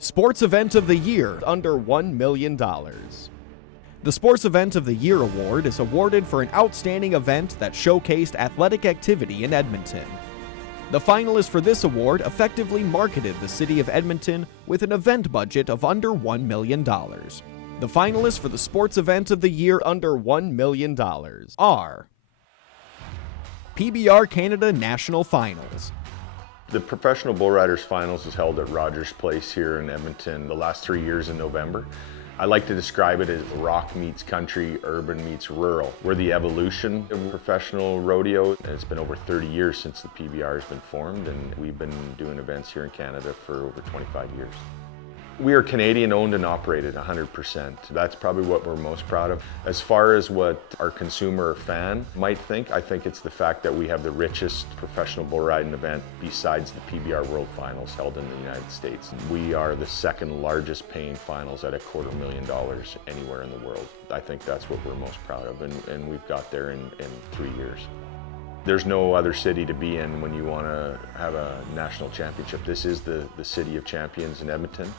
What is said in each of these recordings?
Sports Event of the Year under $1 million. The Sports Event of the Year award is awarded for an outstanding event that showcased athletic activity in Edmonton. The finalists for this award effectively marketed the city of Edmonton with an event budget of under $1 million. The finalists for the Sports Event of the Year under $1 million are PBR Canada National Finals. The Professional Bull Riders Finals is held at Rogers Place here in Edmonton the last 3 years in November. I like to describe it as rock meets country, urban meets rural. We're the evolution of professional rodeo. It's been over 30 years since the PBR has been formed, and we've been doing events here in Canada for over 25 years. We are Canadian owned and operated 100%. That's probably what we're most proud of. As far as what our consumer or fan might think, I think it's the fact that we have the richest professional bull riding event besides the PBR World Finals held in the United States. We are the second largest paying finals at $250,000 anywhere in the world. I think that's what we're most proud of, and we've got there in 3 years. There's no other city to be in when you want to have a national championship. This is the city of champions in Edmonton.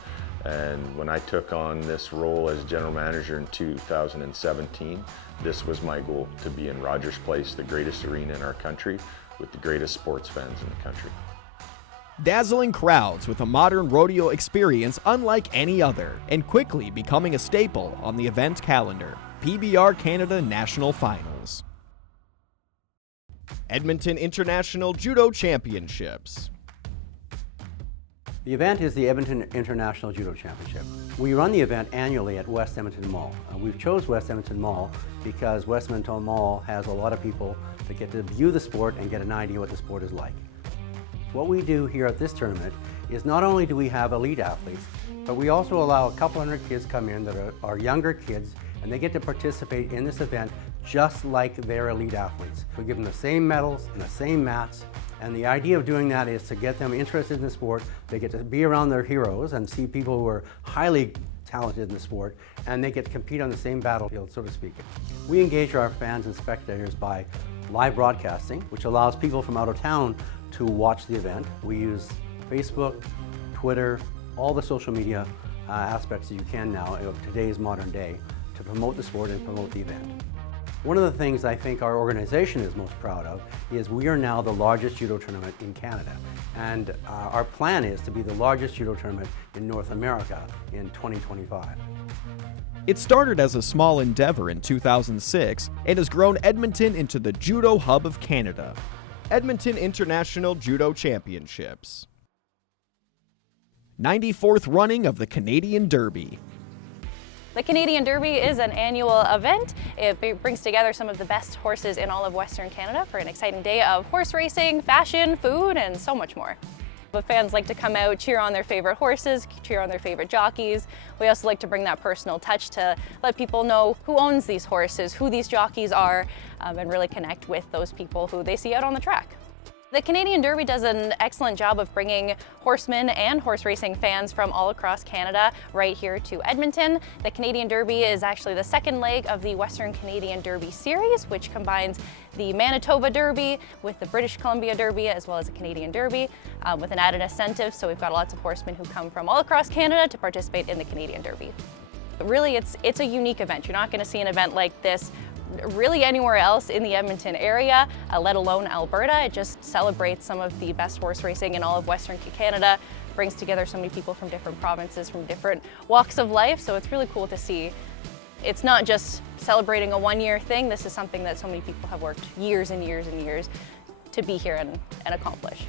And when I took on this role as general manager in 2017, this was my goal, to be in Rogers Place, the greatest arena in our country, with the greatest sports fans in the country. Dazzling crowds with a modern rodeo experience unlike any other, and quickly becoming a staple on the event calendar. PBR Canada National Finals. Edmonton International Judo Championships. The event is the Edmonton International Judo Championship. We run the event annually at West Edmonton Mall. We've chose West Edmonton Mall because West Edmonton Mall has a lot of people that get to view the sport and get an idea what the sport is like. What we do here at this tournament is not only do we have elite athletes, but we also allow a couple hundred kids come in that are younger kids, and they get to participate in this event just like they're elite athletes. We give them the same medals and the same mats. And the idea of doing that is to get them interested in the sport. They get to be around their heroes and see people who are highly talented in the sport, and they get to compete on the same battlefield, so to speak. We engage our fans and spectators by live broadcasting, which allows people from out of town to watch the event. We use Facebook, Twitter, all the social media aspects that you can now of today's modern day to promote the sport and promote the event. One of the things I think our organization is most proud of is we are now the largest judo tournament in Canada. And our plan is to be the largest judo tournament in North America in 2025. It started as a small endeavor in 2006 and has grown Edmonton into the judo hub of Canada. Edmonton International Judo Championships. 94th running of the Canadian Derby. The Canadian Derby is an annual event. It brings together some of the best horses in all of Western Canada for an exciting day of horse racing, fashion, food, and so much more. The fans like to come out, cheer on their favorite horses, cheer on their favorite jockeys. We also like to bring that personal touch to let people know who owns these horses, who these jockeys are, and really connect with those people who they see out on the track. The Canadian Derby does an excellent job of bringing horsemen and horse racing fans from all across Canada right here to Edmonton. The Canadian Derby is actually the second leg of the Western Canadian Derby series, which combines the Manitoba Derby with the British Columbia Derby as well as the Canadian Derby with an added incentive. So we've got lots of horsemen who come from all across Canada to participate in the Canadian Derby. But really, it's a unique event. You're not going to see an event like this really anywhere else in the Edmonton area, let alone Alberta. It just celebrates some of the best horse racing in all of Western Canada, brings together so many people from different provinces, from different walks of life, so it's really cool to see. It's not just celebrating a one-year thing, this is something that so many people have worked years and years and years to be here and accomplish.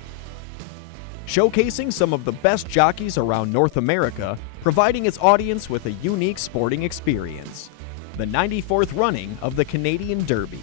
Showcasing some of the best jockeys around North America, providing its audience with a unique sporting experience. The 94th running of the Canadian Derby.